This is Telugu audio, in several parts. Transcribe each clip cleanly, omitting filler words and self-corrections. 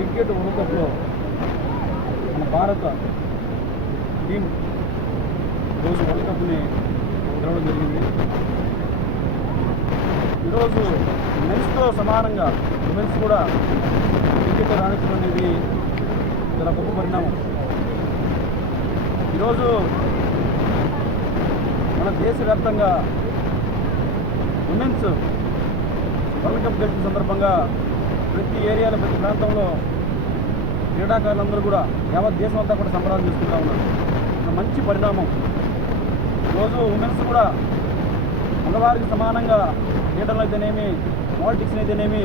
క్రికెట్ వరల్డ్ కప్లో మన భారత టీం ఈరోజు వరల్డ్ కప్ని గెలవడం జరిగింది. ఈరోజు మెన్స్తో సమానంగా ఉమెన్స్ కూడా క్రికెట్ రాణించడం అనేది చాలా గొప్ప పరిణామం. ఈరోజు మన దేశవ్యాప్తంగా ఉమెన్స్ వరల్డ్ కప్ గెలిచిన సందర్భంగా ప్రతి ఏరియాలో ప్రతి ప్రాంతంలో క్రీడాకారులందరూ కూడా యావత్ దేశం అంతా కూడా సంబరాలు చేసుకుంటూ ఉన్నారు. ఒక మంచి పరిణామం. ఈరోజు ఉమెన్స్ కూడా మగవారికి సమానంగా క్రీడలు అయితేనేమి, పాలిటిక్స్ అయితేనేమి,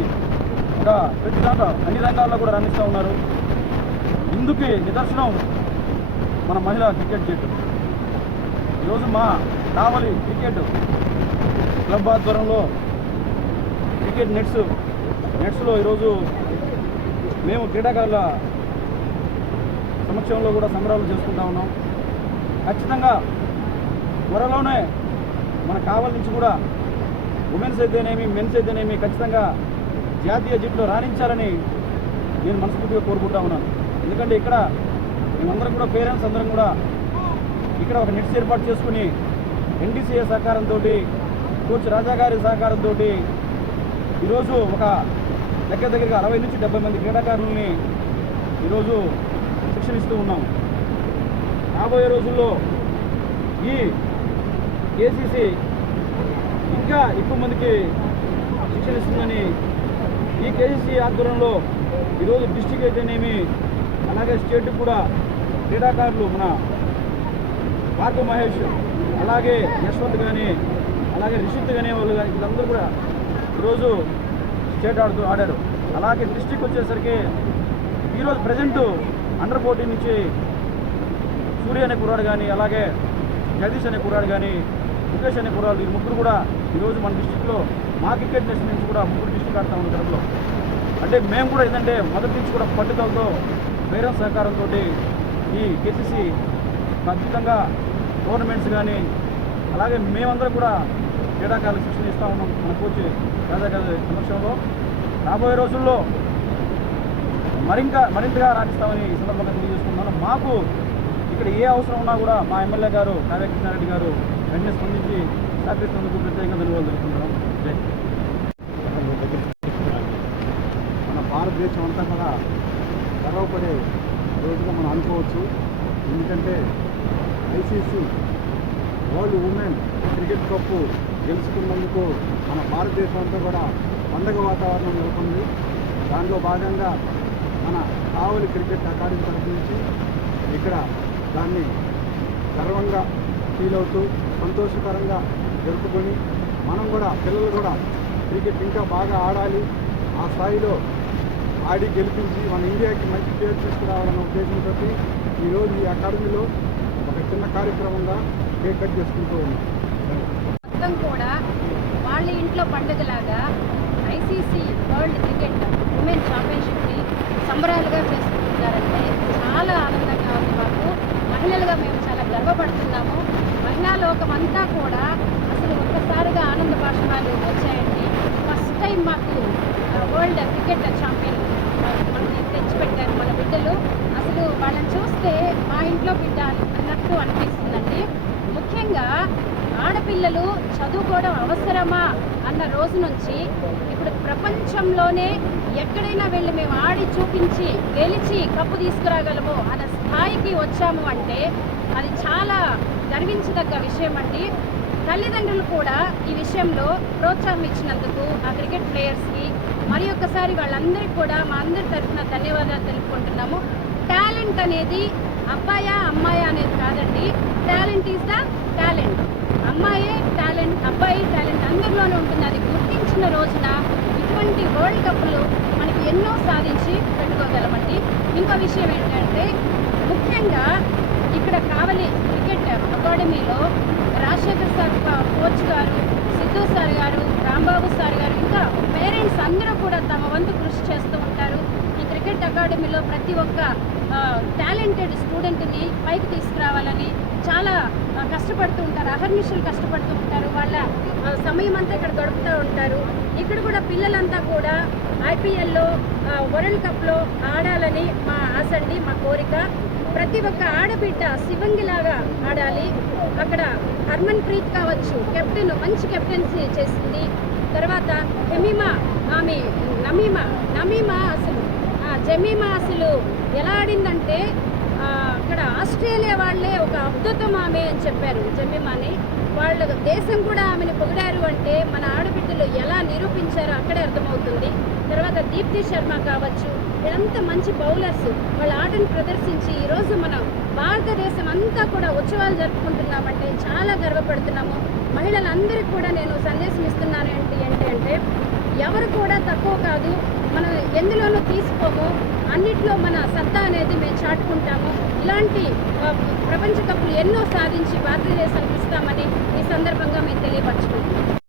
ఒక ప్రతి దాంట్లో అన్ని రంగాల్లో కూడా రాణిస్తూ ఉన్నారు. ఇందుకు నిదర్శనం మన మహిళా క్రికెట్ జట్టు. ఈరోజు మా కావలి క్రికెట్ క్లబ్ ఆధ్వర్యంలో క్రికెట్ నెట్స్లో ఈరోజు మేము క్రీడాకారుల సమక్షంలో కూడా సంబరాలు చేసుకుంటా ఉన్నాం. ఖచ్చితంగా త్వరలోనే మన కావలి నుంచి కూడా ఉమెన్స్ అయితేనేమి, మెన్స్ అయితేనేమి ఖచ్చితంగా జాతీయ జట్టులో రాణించాలని నేను మనస్ఫూర్తిగా కోరుకుంటా ఉన్నాను. ఎందుకంటే ఇక్కడ మేమందరం కూడా పేరెంట్స్ అందరం కూడా ఇక్కడ ఒక నెట్స్ ఏర్పాటు చేసుకుని ఎన్డీసీఏ సహకారంతో, కోచ్ రాజా గారి సహకారంతో ఈరోజు ఒక దగ్గరగా 60 నుంచి 70 మంది క్రీడాకారులని ఈరోజు శిక్షణ ఇస్తూ ఉన్నాం. రాబోయే రోజుల్లో ఈ కేసీసీ ఇంకా ఎక్కువ మందికి శిక్షణ ఇస్తుందని, ఈ కేసీసీ ఆధ్వర్యంలో ఈరోజు డిస్టిక్ అయితేనేమి, అలాగే స్టేట్ కూడా క్రీడాకారులు మన భార్గవ్ మహేష్, అలాగే యశ్వంత్ కానీ, అలాగే రిషిత్ కానీ వాళ్ళు కానీ వీళ్ళందరూ కూడా ఈరోజు స్టేట్ ఆడారు. అలాగే డిస్టిక్ వచ్చేసరికి ఈరోజు ప్రజెంటు అండర్ 14 నుంచి సూర్య అనే కుర్రాడు కానీ, అలాగే జగదీష్ అనే కుర్రాడు కానీ, ముఖేష్ అనే కుర్రాడు, ఈ ముగ్గురు కూడా ఈరోజు మన డిస్టిక్లో మా క్రికెట్ నేషన్ నుంచి కూడా ముగ్గురు డిస్టిక్ ఆడుతూ ఉన్న తరపులో. అంటే మేము కూడా ఏంటంటే మొదటి నుంచి కూడా పట్టుదలతో పేరెంట్స్ సహకారంతో ఈ కేసీసీ అద్భుతంగా టోర్నమెంట్స్ కానీ, అలాగే మేమందరం కూడా క్రీడాకారులకు శిక్షణ ఇస్తూ ఉన్నాం మన కోచ్ రాజా గారి సమక్షంలో. రాబోయే రోజుల్లో మరింతగా రాణిస్తామని ఈ సందర్భంగా తెలియజేసుకుంటున్నాను. మాకు ఇక్కడ ఏ అవసరం ఉన్నా కూడా మా ఎమ్మెల్యే గారు కావ్య కృష్ణారెడ్డి గారు వెంటనే స్పందించి సహకరిస్తున్నందుకు ప్రత్యేకంగా ధన్యవాదాలు తెలుపుకుంటున్నాం. మన భారతదేశం అంతా కూడా గర్వపడే రోజుగా మనం అనుకోవచ్చు. ఎందుకంటే ICC world women cricket cup గెలుచుకున్నందుకు మన భారతదేశం అంతా కూడా పండగ వాతావరణం నెలకొంది. దానిలో భాగంగా మన కావలి క్రికెట్ అకాడమీ తరఫు నుంచి ఇక్కడ దాన్ని గర్వంగా ఫీల్ అవుతూ సంతోషకరంగా జరుపుకొని మనం కూడా పిల్లలు కూడా క్రికెట్ ఇంకా బాగా ఆడాలి, ఆ స్థాయిలో ఆడి గెలిపించి మన ఇండియాకి మంచి పేరు తీసుకురావాలన్న ఉద్దేశంతో ఈరోజు ఈ అకాడమీలో ఒక చిన్న కార్యక్రమంగా కేక్ కట్ చేసుకుంటూ ఉన్నాం. మొత్తం కూడా వాళ్ళ ఇంట్లో పండుగలాగా ఐసీసీ వరల్డ్ క్రికెట్ ఉమెన్ ఛాంపియన్షిప్ని సంబరాలుగా చేసుకుంటున్నారంటే చాలా ఆనందంగా ఉంది. మాకు మహిళలుగా మేము చాలా గర్వపడుతున్నాము. మహిళా లోకమంతా కూడా అసలు ఒక్కసారిగా ఆనంద భాషణాలు వచ్చాయండి. ఫస్ట్ టైం మాకు వరల్డ్ క్రికెట్ ఛాంపియన్ మనకి తెచ్చిపెట్టారు మన బిడ్డలు. అసలు వాళ్ళని చూస్తే మా ఇంట్లో బిడ్డ అన్నట్టు అనిపిస్తుందండి. ముఖ్యంగా ఆడపిల్లలు చదువుకోవడం అవసరమా అన్న రోజు నుంచి ఇప్పుడు ప్రపంచంలోనే ఎక్కడైనా వెళ్ళి మేము ఆడి చూపించి గెలిచి కప్పు తీసుకురాగలము అన్న స్థాయికి వచ్చాము అంటే అది చాలా గర్వించదగ్గ విషయం అండి. తల్లిదండ్రులు కూడా ఈ విషయంలో ప్రోత్సాహం ఇచ్చినందుకు ఆ క్రికెట్ ప్లేయర్స్కి మరి ఒక్కసారి వాళ్ళందరికీ కూడా మా అందరి తరఫున ధన్యవాదాలు తెలుపుకుంటున్నాము. టాలెంట్ అనేది అబ్బాయా అమ్మాయా అనేది కాదండి. Talent is the talent. అమ్మాయే టాలెంట్, అబ్బాయి టాలెంట్ అందరిలోనే ఉంటుంది. అది గుర్తించిన రోజున ఇటువంటి వరల్డ్ కప్లు మనకి ఎన్నో సాధించి పెట్టుకోగలమండి. ఇంకో విషయం ఏంటంటే ముఖ్యంగా ఇక్కడ కావలి క్రికెట్ అకాడమీలో రాజశేఖర్ సార్ కోచ్ గారు, సిద్ధు సార్ గారు, రాంబాబు సార్ గారు, ఇంకా పేరెంట్స్ అందరూ కూడా తమ వంతు కృషి చేస్తూ ఉంటారు. ఈ క్రికెట్ అకాడమీలో ప్రతి ఒక్క టాలెంటెడ్ స్టూడెంట్ని పైకి తీసుకురావాలని చాలా కష్టపడుతూ ఉంటారు, అహర్నిశలు కష్టపడుతూ ఉంటారు. వాళ్ళ సమయం అంతా ఇక్కడ గడుపుతూ ఉంటారు. ఇక్కడ కూడా పిల్లలంతా కూడా ఐపీఎల్లో వరల్డ్ కప్లో ఆడాలని మా ఆశ అండి, మా కోరిక. ప్రతి ఒక్క ఆడబిడ్డ శివంగిలాగా ఆడాలి. అక్కడ హర్మన్ ప్రీత్ కావచ్చు, కెప్టెన్ మంచి కెప్టెన్సీ చేసింది. తర్వాత జమీమా అసలు ఎలా ఆడిందంటే అక్కడ ఆస్ట్రేలియా వాళ్ళే ఒక అద్భుతం ఆమె అని చెప్పారు జమీమాని. వాళ్ళ దేశం కూడా ఆమెను పొగిడారు అంటే మన ఆడబిడ్డలు ఎలా నిరూపించారో అక్కడే అర్థమవుతుంది. తర్వాత దీప్తి శర్మ కావచ్చు, వీళ్ళంతా మంచి బౌలర్స్. వాళ్ళ ఆటను ప్రదర్శించి ఈరోజు మనం భారతదేశం అంతా కూడా ఉత్సవాలు జరుపుకుంటున్నామంటే చాలా గర్వపడుతున్నాము. మహిళలందరికీ కూడా నేను సందేశం ఇస్తున్నాను ఏంటి అంటే ఎవరు కూడా తక్కువ కాదు, మనం ఎందులోనూ తీసుకోము, అన్నిట్లో మన సత్తా అనేది మేము చాటుకుంటాము. ఇలాంటి ప్రపంచ కప్పులు ఎన్నో సాధించి భారతదేశానికి ఇస్తామని ఈ సందర్భంగా మేము తెలియపరచుకుంటున్నాం.